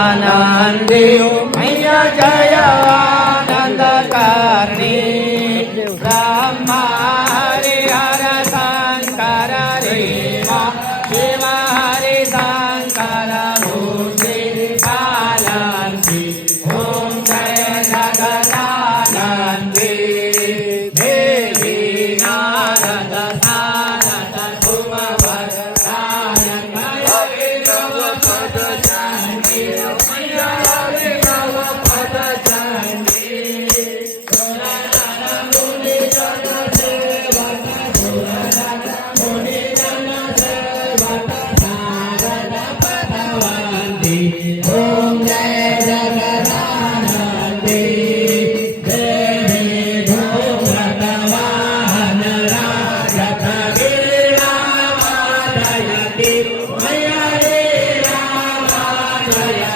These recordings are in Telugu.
આનંદેવ મૈયા જયા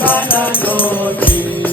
Mananoti.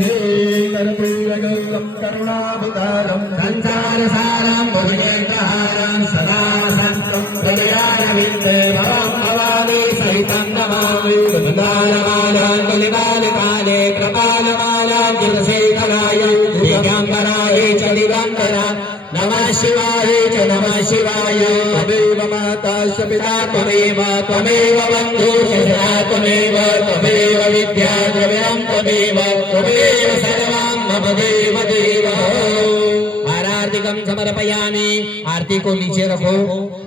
కరుణాభూరగౌరం కరుణాభుతారం సంసారసారం భుజేంద్రహారం సదా శాస్త్రం హృదయాయ విందే భవం భవానీ సహితం నమామి. కృపాలమాలాంగులిమాలికాలే కృపాలమాలాంగులశేఖరాయ చ దిగంబరా शिवाय च नमः शिवाय। त्वमेव माता च पिता त्वमेव त्वमेव बन्धु त्वमेव त्वमेव विद्या द्रव्यं त्वमेव त्वमेव सर्वं मम देव देव। आरार्तिकं समर्पयामि। आरती को नीचे रखो।